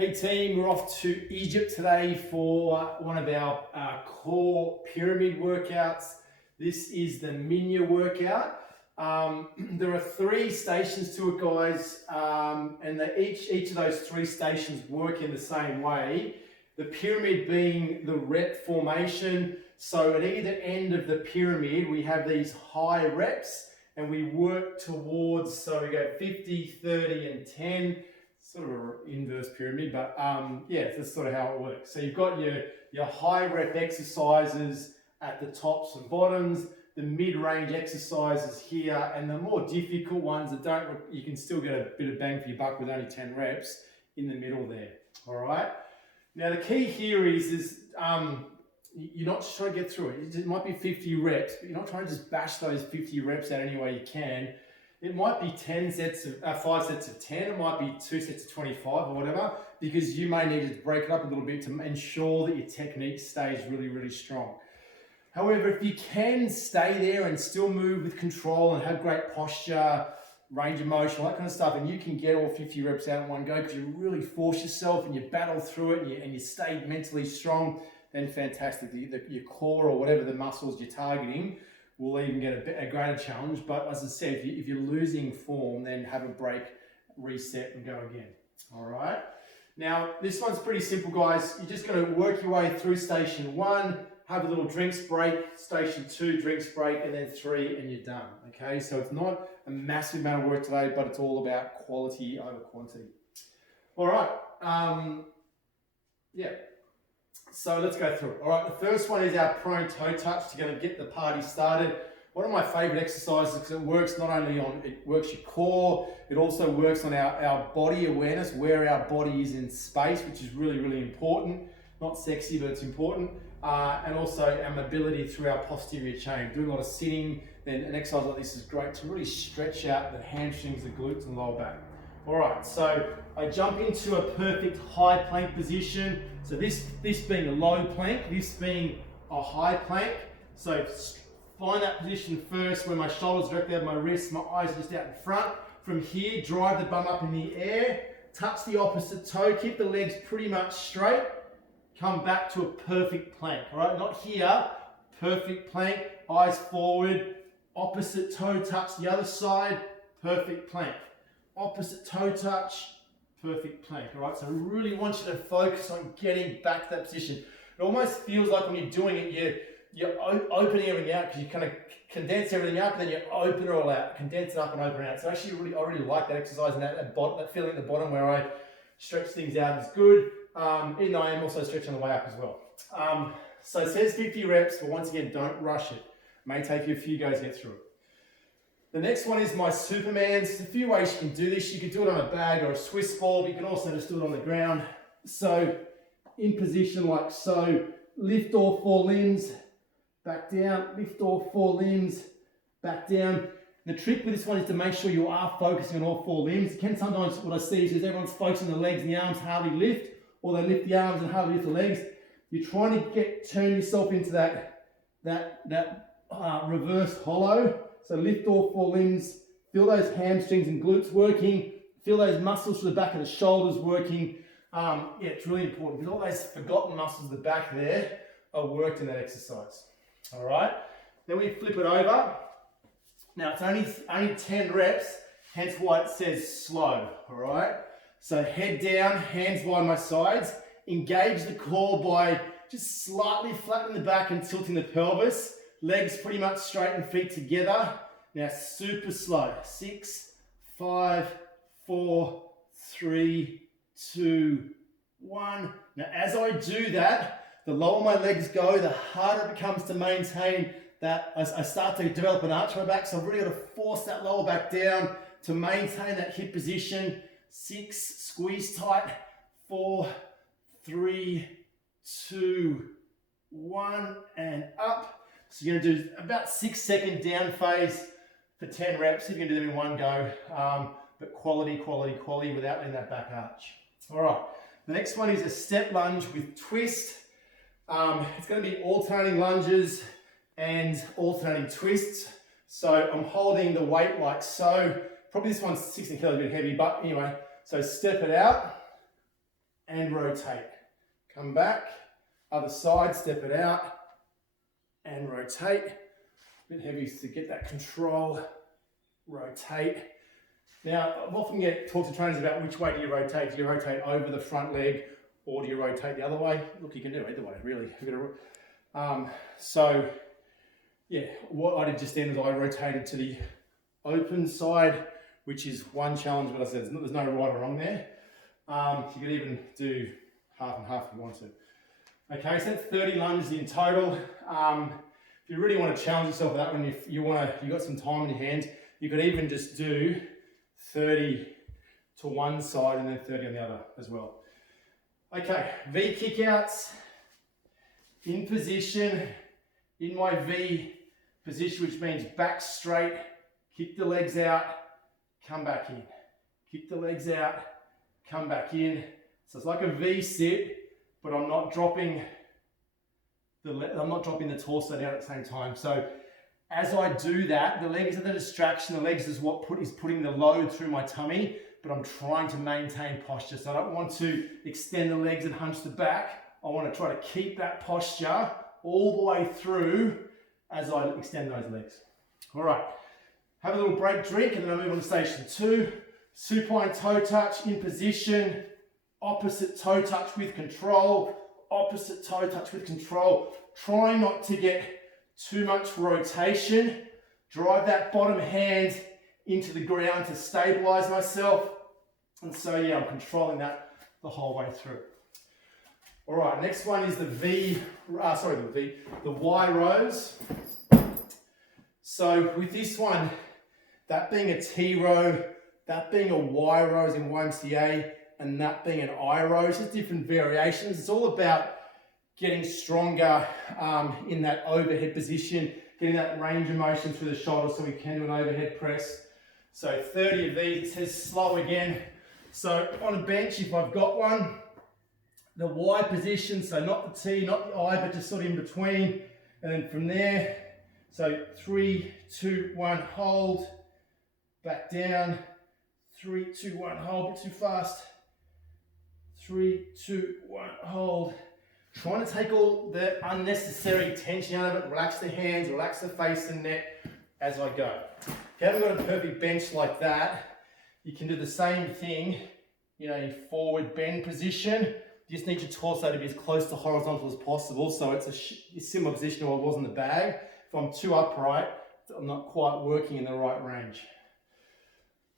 Hey team, we're off to Egypt today for one of our core pyramid workouts. This is the Minya workout. There are 3 stations to it, guys, and each of those 3 stations work in the same way. The pyramid being the rep formation. So at either end of the pyramid, we have these high reps and we work towards, so we go 50, 30 and 10. Sort of an inverse pyramid, but yeah, that's sort of how it works. So you've got your high rep exercises at the tops and bottoms, the mid-range exercises here, and the more difficult ones that you can still get a bit of bang for your buck with only 10 reps in the middle there. All right. Now the key here is you're not just trying to get through it. It might be 50 reps, but you're not trying to just bash those 50 reps out any way you can. It might be 5 sets of 10, it might be 2 sets of 25 or whatever, because you may need to break it up a little bit to ensure that your technique stays really, really strong. However, if you can stay there and still move with control and have great posture, range of motion, all that kind of stuff, and you can get all 50 reps out in one go because you really force yourself and you battle through it and you stay mentally strong, then fantastic. Your core or whatever the muscles you're targeting will even get a greater challenge. But as I said, if you're losing form, then have a break, reset and go again. All right. Now, this one's pretty simple, guys. You're just going to work your way through station 1, have a little drinks break, station 2, drinks break, and then 3, and you're done. Okay, so it's not a massive amount of work today, but it's all about quality over quantity. All right. Yeah. So let's go through it. All right, the first one is our prone toe touch to going to get the party started. One of my favorite exercises because it works not only on, it works your core, it also works on our body awareness, where our body is in space, which is really, really important. Not sexy, but it's important. And also our mobility through our posterior chain. Doing a lot of sitting, then an exercise like this is great to really stretch out the hamstrings, the glutes and lower back. All right, so I jump into a perfect high plank position. So this being a low plank, this being a high plank. So find that position first where my shoulders directly over my wrists, my eyes are just out in front. From here, drive the bum up in the air, touch the opposite toe, keep the legs pretty much straight, come back to a perfect plank. All right, not here, perfect plank, eyes forward, opposite toe touch the other side, perfect plank. Opposite toe touch, perfect plank. All right, so I really want you to focus on getting back to that position. It almost feels like when you're doing it, you're opening everything out because you kind of condense everything up and then you open it all out, condense it up and open it out. So actually, I really like that exercise and that feeling at the bottom where I stretch things out is good. Even though I am also stretching on the way up as well. So it says 50 reps, but once again, don't rush it. It may take you a few goes to get through it. The next one is my Superman. There's a few ways you can do this. You can do it on a bag or a Swiss ball, but you can also just do it on the ground. So in position like so, lift all 4 limbs, back down, lift all 4 limbs, back down. The trick with this one is to make sure you are focusing on all 4 limbs. Sometimes what I see is everyone's focusing on the legs and the arms, hardly lift, or they lift the arms and hardly lift the legs. You're trying to turn yourself into that reverse hollow. So lift all 4 limbs, feel those hamstrings and glutes working, feel those muscles to the back of the shoulders working. Yeah, it's really important because all those forgotten muscles at the back there are worked in that exercise. All right, then we flip it over. Now it's only 10 reps, hence why it says slow. All right, so head down, hands by my sides, engage the core by just slightly flattening the back and tilting the pelvis. Legs pretty much straight and feet together. Now super slow. 6, 5, 4, 3, 2, 1. Now as I do that, the lower my legs go, the harder it becomes to maintain that. I start to develop an arch in my back, so I've really got to force that lower back down to maintain that hip position. 6, squeeze tight. 4, 3, 2, 1, and up. So you're going to do about 6-second down phase for 10 reps. If you can do them in one go, but quality without letting that back arch. All right, the next one is a step lunge with twist. It's going to be alternating lunges and alternating twists. So I'm holding the weight like so. Probably this one's 60 kilos, a bit heavy, but anyway. So step it out and rotate. Come back, other side, step it out and rotate. A bit heavy to get that control, rotate. Now, I often talk to trainers about which way do you rotate. Do you rotate over the front leg or do you rotate the other way? Look, you can do it either way, really. So, yeah, what I did just then is I rotated to the open side, which is one challenge, but I said there's no right or wrong there. You could even do half and half if you want to. Okay, so that's 30 lunges in total. If you really want to challenge yourself with that one, if you've got some time in your hands, you could even just do 30 to one side and then 30 on the other as well. Okay, V kickouts, in position, in my V position, which means back straight, kick the legs out, come back in. Kick the legs out, come back in. So it's like a V sit, but I'm not dropping the torso down at the same time. So as I do that, the legs are the distraction. The legs is what is putting the load through my tummy, but I'm trying to maintain posture. So I don't want to extend the legs and hunch the back. I want to try to keep that posture all the way through as I extend those legs. All right, have a little break, drink, and then I'll move on to station 2. Supine toe touch in position, opposite toe touch with control, opposite toe touch with control. Try not to get too much rotation. Drive that bottom hand into the ground to stabilize myself. And so, yeah, I'm controlling that the whole way through. All right, next one is the Y rows. So with this one, that being a T row, that being a Y rows in YMCA, and that being an I row, it's just different variations. It's all about getting stronger in that overhead position, getting that range of motion through the shoulders so we can do an overhead press. So 30 of these, it says slow again. So on a bench, if I've got one, the Y position, so not the T, not the I, but just sort of in between. And then from there, so 3, 2, 1, hold, back down, 3, 2, 1, hold, a bit too fast, 3, 2, 1, hold. Trying to take all the unnecessary tension out of it, relax the hands, relax the face and neck as I go. If you haven't got a perfect bench like that, you can do the same thing, your forward bend position. You just need your torso to be as close to horizontal as possible, so it's a similar position to what it was in the bag. If I'm too upright, I'm not quite working in the right range.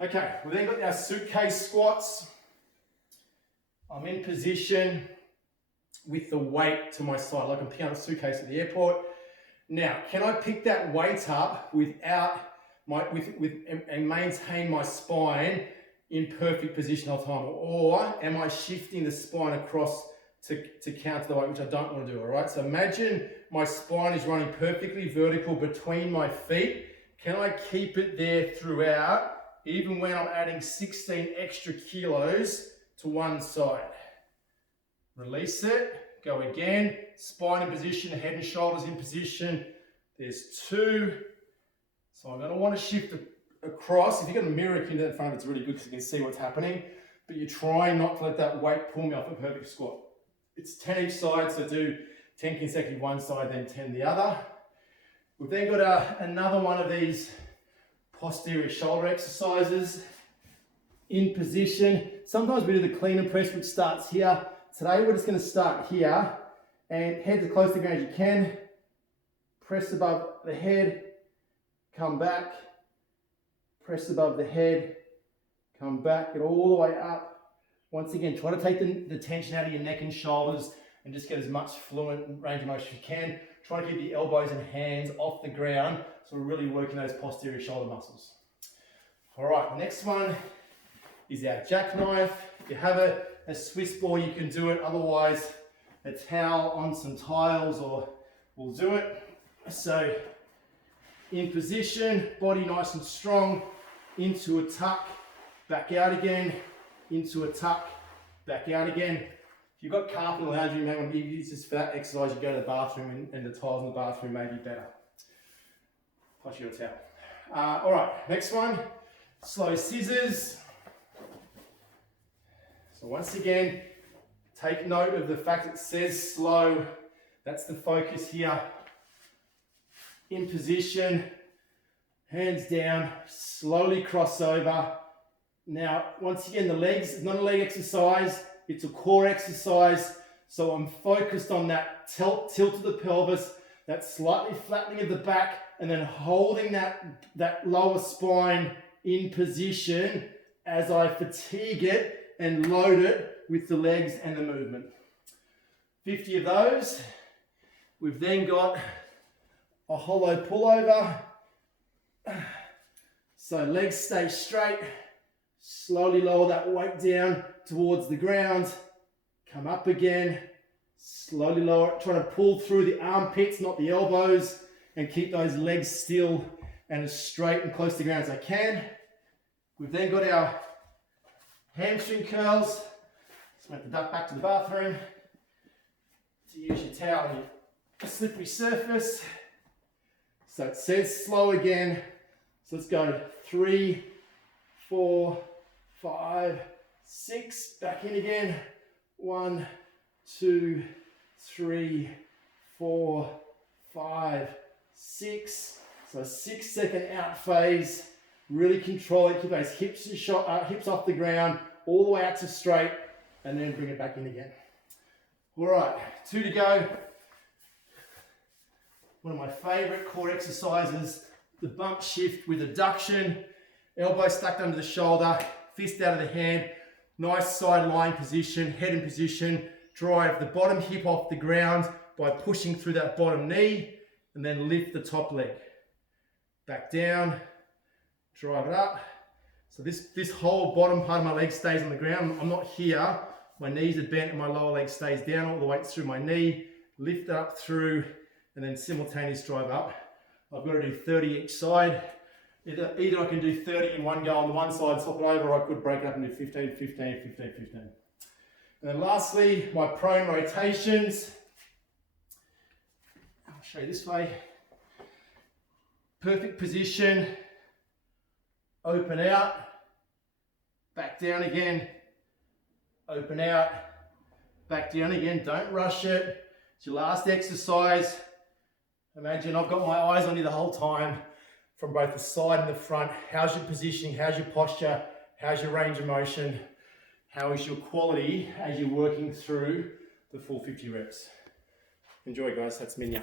Okay, we've then got our suitcase squats. I'm in position with the weight to my side, like I'm picking up a suitcase at the airport. Now, can I pick that weight up without and maintain my spine in perfect position all the time? Or am I shifting the spine across to counter the weight, which I don't want to do, all right? So imagine my spine is running perfectly vertical between my feet. Can I keep it there throughout, even when I'm adding 16 extra kilos to one side? Release it, go again, spine in position, head and shoulders in position. There's 2. So I'm going to want to shift across. If you've got a mirror in front of it, it's really good because you can see what's happening. But you're trying not to let that weight pull me off a perfect squat. It's 10 each side, so do 10 consecutive one side, then 10 the other. We've then got another one of these posterior shoulder exercises in position. Sometimes we do the clean and press, which starts here. Today we're just going to start here and head as close to the ground as you can. Press above the head, come back, press above the head, come back, get all the way up. Once again, try to take the tension out of your neck and shoulders and just get as much fluent range of motion as you can. Try to keep the elbows and hands off the ground, so we're really working those posterior shoulder muscles. All right, next one is our jackknife. If you have a Swiss ball, you can do it. Otherwise, a towel on some tiles will do it. So in position, body nice and strong, into a tuck, back out again, into a tuck, back out again. If you've got carpet in the lounge, you may want to use this for that exercise. You go to the bathroom and the tiles in the bathroom may be better. Plus you got a towel. All right, next one, slow scissors. So once again, Take note of the fact it says slow. That's the focus here. In position, hands down, slowly cross over. Now, once again, the legs, it's not a leg exercise, it's a core exercise. So I'm focused on that tilt of the pelvis, that slightly flattening of the back, and then holding that lower spine in position as I fatigue it and load it with the legs and the movement. 50 of those. We've then got a hollow pullover. So legs stay straight. Slowly lower that weight down towards the ground. Come up again. Slowly lower it, trying to pull through the armpits, not the elbows, and keep those legs still and as straight and close to the ground as I can. We've then got our hamstring curls. So I'm going to duck back to the bathroom to use your towel on your slippery surface. So it says slow again. So let's go 3, 4, 5, 6. Back in again. 1, 2, 3, 4, 5, 6. So 6-second out phase. Really control it. Keep those hips off the ground, all the way out to straight, and then bring it back in again. All right, 2 to go. One of my favorite core exercises, the bump shift with adduction, elbow stuck under the shoulder, fist out of the hand, nice side lying position, head in position, drive the bottom hip off the ground by pushing through that bottom knee, and then lift the top leg. Back down, drive it up. So this whole bottom part of my leg stays on the ground. I'm not here. My knees are bent and my lower leg stays down. All the weight through my knee. Lift it up through and then simultaneous drive up. I've got to do 30 each side. Either I can do 30 in one go on the one side, swap it over, or I could break it up and do 15, 15, 15, 15. And then lastly, my prone rotations. I'll show you this way. Perfect position. Open out, back down again, open out, back down again. Don't rush it. It's your last exercise. Imagine I've got my eyes on you the whole time from both the side and the front. How's your positioning? How's your posture? How's your range of motion? How is your quality as you're working through the full 50 reps? Enjoy, guys. That's Minya.